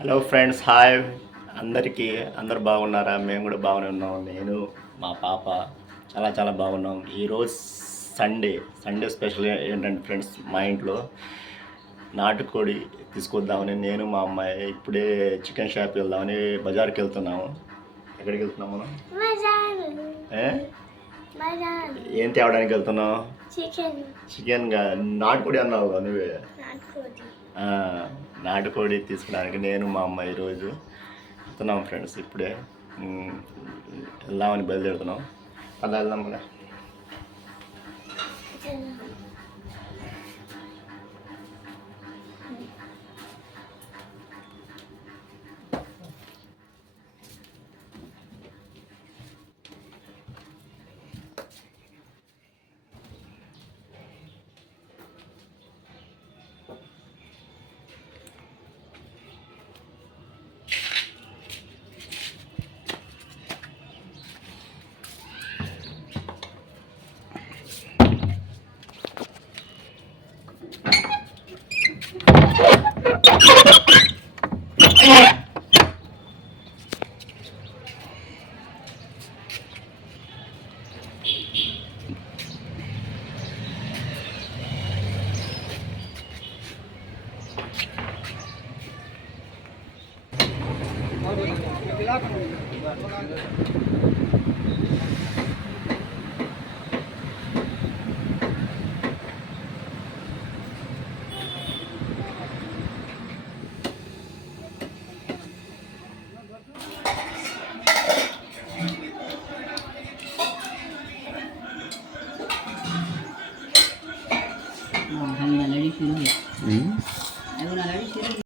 Hello friends, hi అందరికీ. అందరు బాగున్నారా? మేము కూడా బాగానే ఉన్నాం. నేను మా పాప చాలా చాలా బాగున్నాం. ఈరోజు సండే. సండే స్పెషల్ ఏంటంటే ఫ్రెండ్స్, మా ఇంట్లో నాటుకోడి తీసుకొద్దామని నేను మా అమ్మాయి ఇప్పుడే చికెన్ షాప్కి వెళ్దామని బజార్కి వెళ్తున్నాము. ఎక్కడికి వెళ్తున్నాం మనం? ఏ? ఏం తేవడానికి వెళ్తున్నావు? చికెన్ నాటుకోడి అన్నావు కదా నువ్వే. నాటుకోడి తీసుకోవడానికి నేను మా అమ్మ ఈరోజు వెళ్తున్నాం ఫ్రెండ్స్. ఇప్పుడే వెళ్దామని బయలుదేరుతున్నాం. అలా వెళ్దాం కదా.